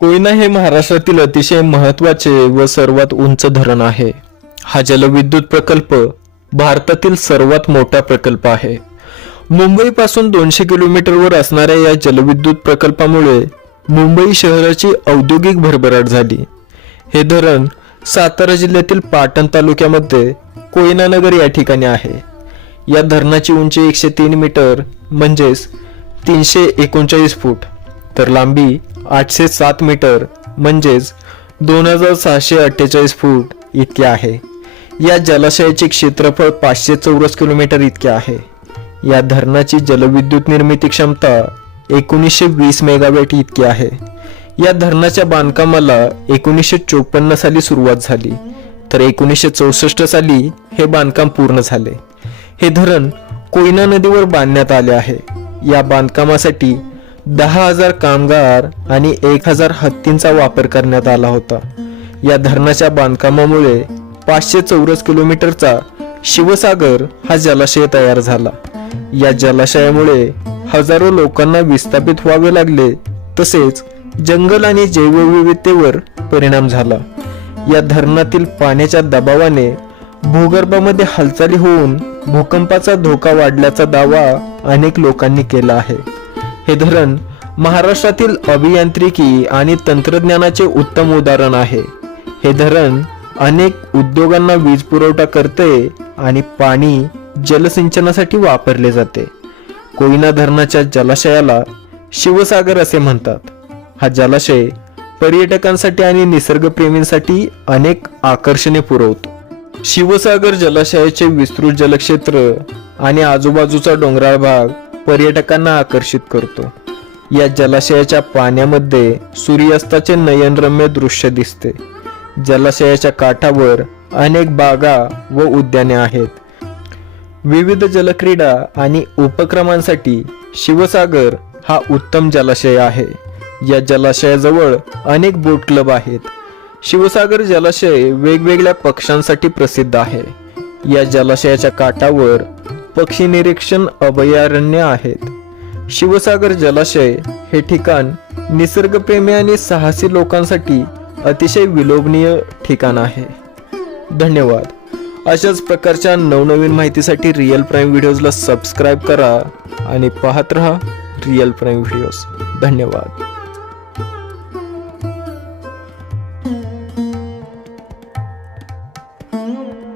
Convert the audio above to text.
कोयना हे महाराष्ट्रातील अतिशय महत्त्वाचे व सर्वात उंच धरण आहे. हा जलविद्युत प्रकल्प भारतातील सर्वात मोठा प्रकल्प आहे. मुंबईपासून दोनशे किलोमीटरवर असणाऱ्या या जलविद्युत प्रकल्पामुळे मुंबई शहराची औद्योगिक भरभराट झाली. हे धरण सातारा जिल्ह्यातील पाटण तालुक्यामध्ये कोयनानगर या ठिकाणी आहे. या धरणाची उंची एकशे तीन मीटर म्हणजेच तीनशे एकोणचाळीस फूट. तर लांबी आठशे सात मीटर म्हणजेच दोन हजार सहाशे अठ्ठेचाळीस फूट इतके आहे. या जलाशयाचे क्षेत्रफळ पाचशे चौरस किलोमीटर इतके आहे. या धरणाची जलविद्युत निर्मिती क्षमता एकोणीसशे वीस मेगावॅट इतकी आहे. या धरणाच्या बांधकामाला एकोणीसशे चोपन्न साली सुरुवात झाली. तर एकोणीसशे चौसष्ट साली हे बांधकाम पूर्ण झाले. हे धरण कोयना नदीवर बांधण्यात आले आहे. या बांधकामासाठी दहा हजार कामगार आणि एक हजार हत्तींचा वापर करण्यात आला होता. या धरणाच्या बांधकामामुळे पाचशे चौरस किलोमीटरचा शिवसागर हा जलाशय तयार झाला. या जलाशयामुळे हजारो लोकांना विस्थापित व्हावे लागले तसेच जंगल आणि जैवविविधतेवर परिणाम झाला. या धरणातील पाण्याच्या दबावाने भूगर्भामध्ये हालचाली होऊन भूकंपाचा धोका वाढल्याचा दावा अनेक लोकांनी केला आहे. हे धरण महाराष्ट्रातील अभियांत्रिकी आणि तंत्रज्ञानाचे उत्तम उदाहरण आहे. हे धरण अनेक उद्योगांना वीज पुरवठा करते आणि पाणी जलसिंचनासाठी वापरले जाते. कोयना धरणाच्या जलाशयाला शिवसागर असे म्हणतात. हा जलाशय पर्यटकांसाठी आणि निसर्गप्रेमींसाठी अनेक आकर्षणे पुरवतो. शिवसागर जलाशयाचे विस्तृत जलक्षेत्र आणि आजूबाजूचा डोंगराळ भाग पर्यटकांना आकर्षित करतो. या जलाशयाच्या पाण्यामध्ये सूर्यास्ताचे नयनरम्य दृश्य दिसते. जलाशयाच्या काठावर अनेक बागा व उद्याने आहेत. विविध जलक्रीडा आणि उपक्रमांसाठी शिवसागर हा उत्तम जलाशय आहे. या जलाशयाजवळ अनेक बोट क्लब आहेत. शिवसागर जलाशय वेगवेगळ्या पक्ष्यांसाठी प्रसिद्ध आहे. या जलाशयाच्या काठावर पक्षी निरीक्षण अभयारण्य आहेत. शिवसागर जलाशय हे ठिकाण निसर्गप्रेमी आणि साहसी लोकांसाठी अतिशय विलोभनीय ठिकाण आहे. धन्यवाद. अशाच प्रकारच्या नवनवीन माहितीसाठी रिअल प्राईम व्हिडिओजला सबस्क्राईब करा आणि पाहत रहा रिअल प्राईम व्हिडिओज धन्यवाद. Mm-hmm.